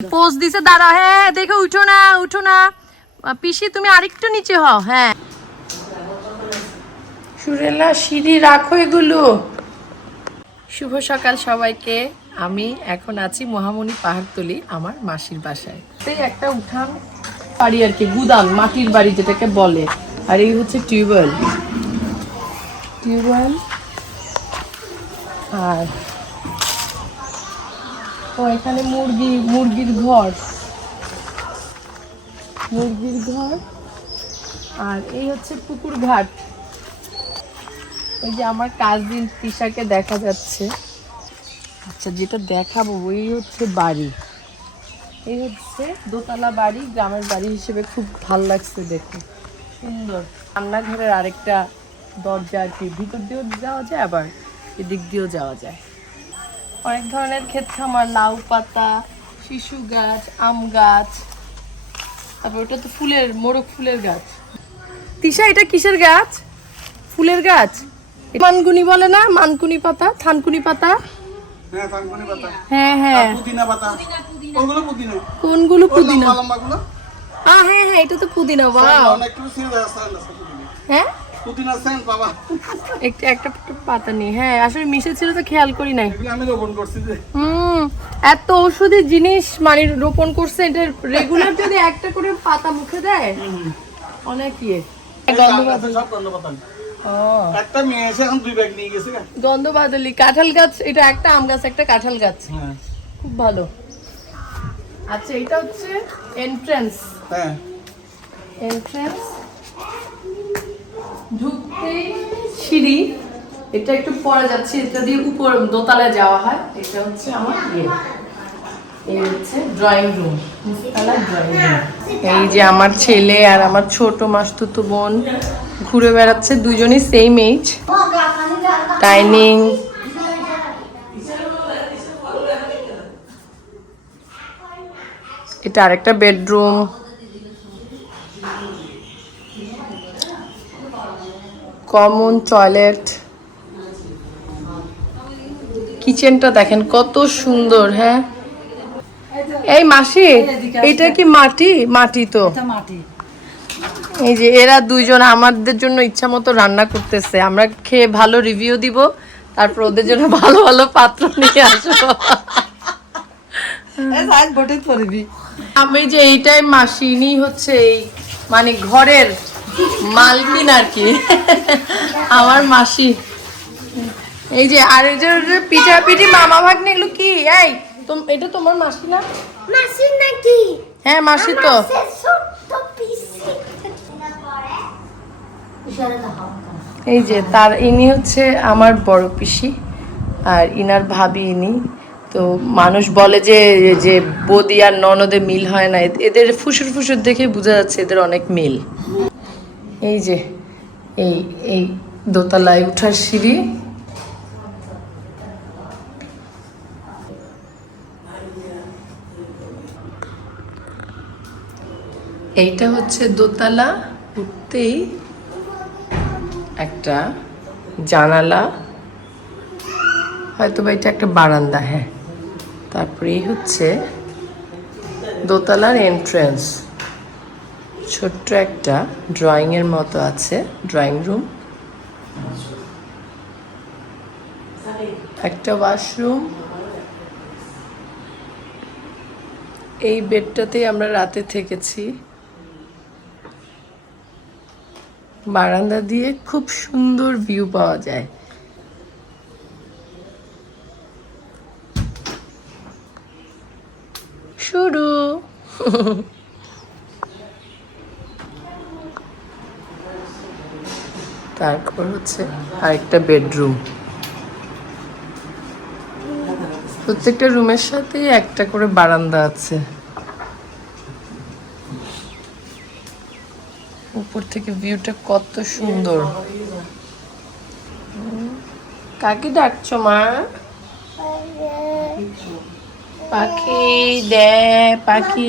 Pose দিছে, দাঁড়াও। হ্যাঁ দেখো, উঠো না পিসি, তুমি আরেকটু নিচে হও। হ্যাঁ সুরেলা, সিঁড়ি রাখো এগুলো। শুভ সকাল সবাইকে। আমি এখন আছি মহামণি পাহাড়তলি আমার মাসির বাসায়। একটা উঠান বাড়ি আর কি, গুদাম, মাটির বাড়ি যেটাকে বলে। আর এই হচ্ছে টিউবওয়েল। আর ও এখানে মুরগির ঘর। আর এই হচ্ছে পুকুর ঘাট। ওই যে আমার কাজিন তিশাকে দেখা যাচ্ছে। আচ্ছা, যেটা দেখাবো ওই হচ্ছে বাড়ি। এই হচ্ছে দোতলা বাড়ি, গ্রামের বাড়ি হিসেবে খুব ভাল লাগছে দেখে, সুন্দর। রান্নাঘরের আরেকটা দরজা আর কি, ভিতর দিয়েও যাওয়া যায়, আবার এদিক দিয়েও যাওয়া যায়। অনেক ধরনের ক্ষেত খামার, লাউ পাতা, শিশু গাছ, আম গাছ, তারপর ওটা তো মোরগ ফুলের গাছ। তিশা, এটা কিসের গাছ? ফুলের গাছ। মানকুনি বলে না, মানকুনি পাতা, থানকুনি পাতা। হ্যাঁ হ্যাঁ, কোনগুলো পুদিনা? হ্যাঁ হ্যাঁ, এটা তো পুদিনা। ওয়াও, হ্যাঁ একটা পাতা নেই। হ্যাঁ আসলে মিশে ছিল তো খেয়াল করি নাই। এত ঔষধি জিনিস মানে রোপণ করছে, এটা রেগুলার যদি একটা করে পাতা মুখে দেয় অনেক ইয়ে। গন্ধবাদলি কাঁঠাল গাছ, এটা একটা আম গাছ, একটা কাঁঠাল গাছ, খুব ভালো। আচ্ছা, এটা হচ্ছে এন্ট্রান্স। ঢুকতেই সিঁড়ি, এটা একটু পরে যাচ্ছে, এটা দিয়ে উপর দোতলায় যাওয়া হয়। এটা হচ্ছে আমার এই হচ্ছে ড্রয়িং রুম, এই যে আমার ছেলে আর আমার ছোট মাসতুতো বোন ঘুরে বেড়াচ্ছে, দুজনই সেম এজ। ডাইনিং, এটা আরেকটা বেডরুম, কমন টয়লেট। কিচেনটা দেখেন কত সুন্দর। হ্যাঁ এই মাসি, এটা কি মাটি? মাটি তো। এই যে এরা দুইজন আমাদের জন্য ইচ্ছা মতো রান্না করতেছে, আমরা খেয়ে ভালো রিভিউ দিব, তারপর ওদের জন্য ভালো ভালো পাত্র নিয়ে আসবো। আমি যে এইটাই মাসি, ইনি হচ্ছে এই মানে ঘরের মালকিন আর কি, আমার মাসি। এই যে আর এই যে পিঠাপিঠি মামা ভাগ্নে, এগুলো কি? এই এটা তোমার মাসি না? মাসি নাকি? হ্যাঁ মাসি তো। এই যে তার, ইনি হচ্ছে আমার বড় পিসি, আর ইনার ভাবি ইনি। তো মানুষ বলে যে যে বৌদি আর ননদে মিল হয় না, এদের ফুসুর ফুসুর দেখে বোঝা যাচ্ছে এদের অনেক মিল। এই যে এই দোতলায় উঠার সিঁড়ি। এইটা হচ্ছে দোতলা, উঠতেই একটা জানালা, হয়তো বা এটা একটা বারান্দা। হ্যাঁ, তারপরে এই হচ্ছে দোতলার এন্ট্রান্স। ছোট্ট একটা ড্রয়িং এর মতো আছে, ড্রয়িং রুম, একটা ওয়াশরুম। এই বেডটাতেই আমরা রাতে থেকেছি। বারান্দা দিয়ে খুব সুন্দর ভিউ পাওয়া যায়। শুরু। তারপর হচ্ছে আরেকটা বেডরুম। প্রত্যেকটা রুমের সাথে একটা করে বারান্দা আছে। উপর থেকে ভিউটা কত সুন্দর। কাকে ডাকছো মা? পাখি দে, পাখি।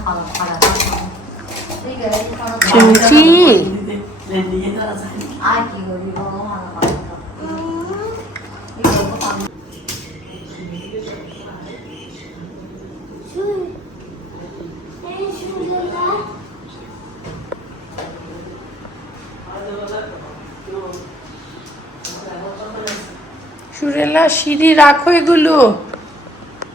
শুনছি সুরেলা সিঁড়ি রাখো এগুলো।